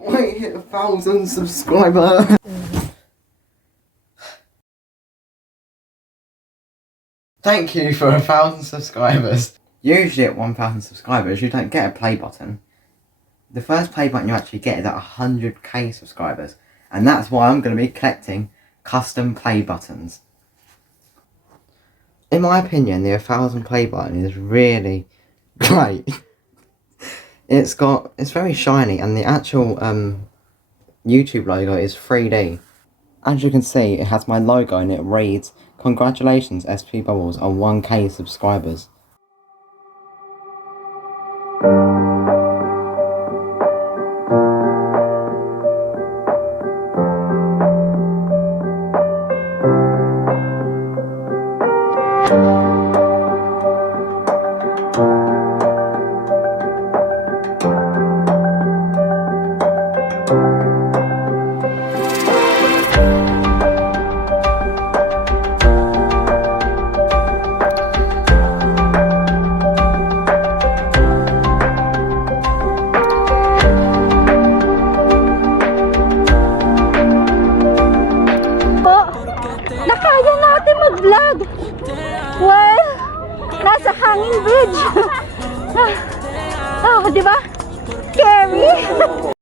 Wait, hit 1,000 subscriber. Thank you for 1,000 subscribers. Usually at 1,000 subscribers you don't get a play button. The first play button you actually get is at 100k subscribers. And that's why I'm going to be collecting custom play buttons. In my opinion, the 1,000 play button is really great. It's very shiny, and the actual YouTube logo is 3D. As you can see, it has my logo and it reads, "Congratulations SP Bubbles on 1k subscribers." Mag-vlog while nasa hanging bridge. Di ba? Scary.